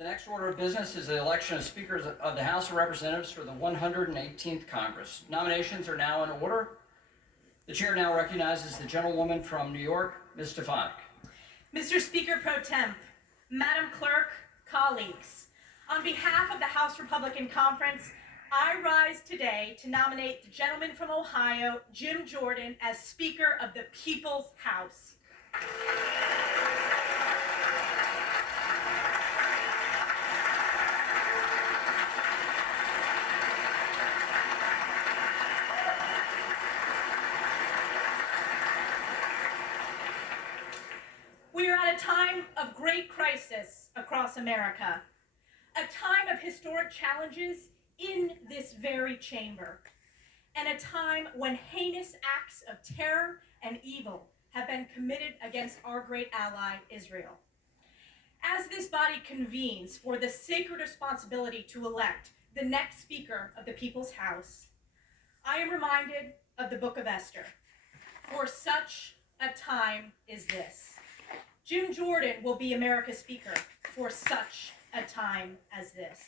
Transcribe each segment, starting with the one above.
The next order of business is the election of speakers of the House of Representatives for the 118th Congress. Nominations are now in order. The chair now recognizes the gentlewoman from New York, Ms. Stefanik. Mr. Speaker Pro Temp, Madam Clerk, colleagues, on behalf of the House Republican Conference, I rise today to nominate the gentleman from Ohio, Jim Jordan, as Speaker of the People's House. We are at a time of great crisis across America, a time of historic challenges in this very chamber, and a time when heinous acts of terror and evil have been committed against our great ally, Israel. As this body convenes for the sacred responsibility to elect the next Speaker of the People's House, I am reminded of the Book of Esther. For such a time is this. Jim Jordan will be America's Speaker for such a time as this.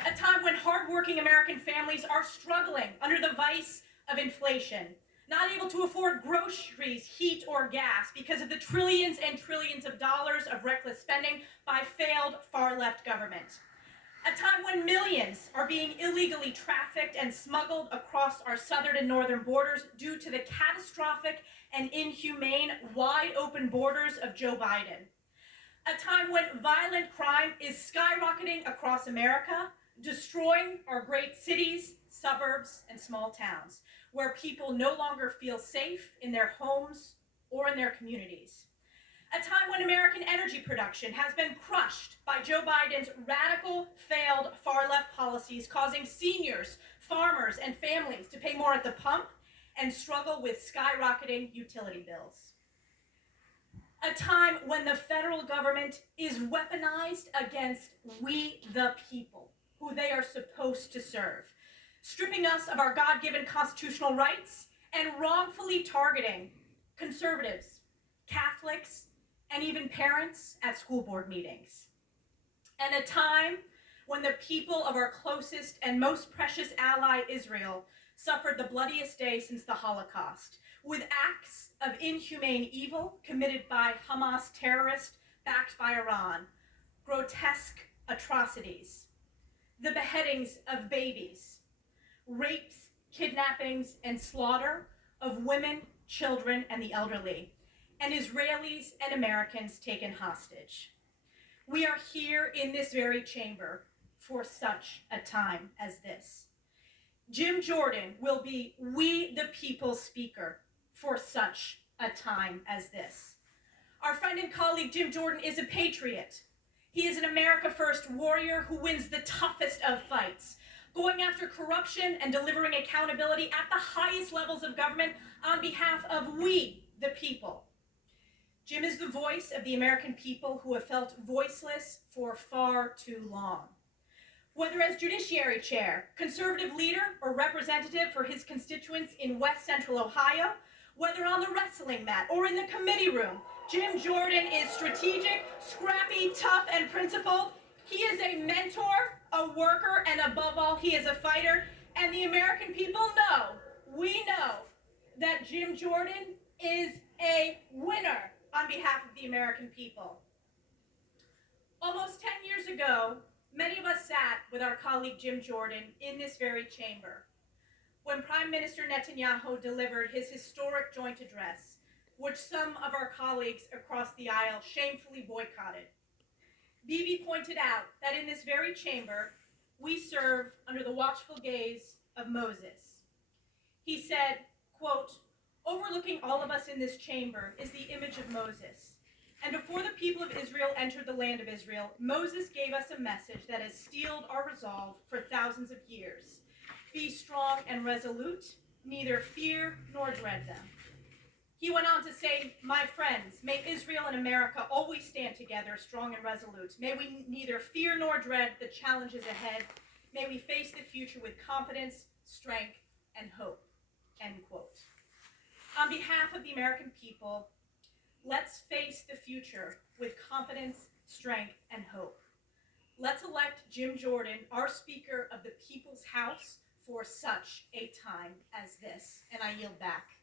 A time when hardworking American families are struggling under the vice of inflation, not able to afford groceries, heat, or gas because of the trillions and trillions of dollars of reckless spending by failed far-left government. A time when millions are being illegally trafficked and smuggled across our southern and northern borders due to the catastrophic and inhumane wide-open borders of Joe Biden. A time when violent crime is skyrocketing across America, destroying our great cities, suburbs, and small towns, where people no longer feel safe in their homes or in their communities. A time when American energy production has been crushed by Joe Biden's radical, failed, far-left policies, causing seniors, farmers, and families to pay more at the pump and struggle with skyrocketing utility bills. A time when the federal government is weaponized against we the people, who they are supposed to serve, stripping us of our God-given constitutional rights and wrongfully targeting conservatives, Catholics, and even parents at school board meetings. And a time when the people of our closest and most precious ally, Israel, suffered the bloodiest day since the Holocaust, with acts of inhumane evil committed by Hamas terrorists backed by Iran, grotesque atrocities, the beheadings of babies, rapes, kidnappings, and slaughter of women, children, and the elderly, and Israelis and Americans taken hostage. We are here in this very chamber for such a time as this. Jim Jordan will be we the people's Speaker for such a time as this. Our friend and colleague Jim Jordan is a patriot. He is an America First warrior who wins the toughest of fights, going after corruption and delivering accountability at the highest levels of government on behalf of we the people. Jim is the voice of the American people who have felt voiceless for far too long. Whether as Judiciary Chair, conservative leader, or representative for his constituents in West Central Ohio, whether on the wrestling mat or in the committee room, Jim Jordan is strategic, scrappy, tough, and principled. He is a mentor, a worker, and above all, he is a fighter. And the American people know, we know, that Jim Jordan is a winner on behalf of the American people. Almost 10 years ago, many of us sat with our colleague Jim Jordan in this very chamber when Prime Minister Netanyahu delivered his historic joint address, which some of our colleagues across the aisle shamefully boycotted. Bibi pointed out that in this very chamber, we serve under the watchful gaze of Moses. He said, quote, "Overlooking all of us in this chamber is the image of Moses. And before the people of Israel entered the land of Israel, Moses gave us a message that has steeled our resolve for thousands of years. Be strong and resolute, neither fear nor dread them." He went on to say, "My friends, may Israel and America always stand together, strong and resolute. May we neither fear nor dread the challenges ahead. May we face the future with confidence, strength, and hope." End quote. On behalf of the American people, let's face the future with confidence, strength, and hope. Let's elect Jim Jordan, our Speaker of the People's House, for such a time as this. And I yield back.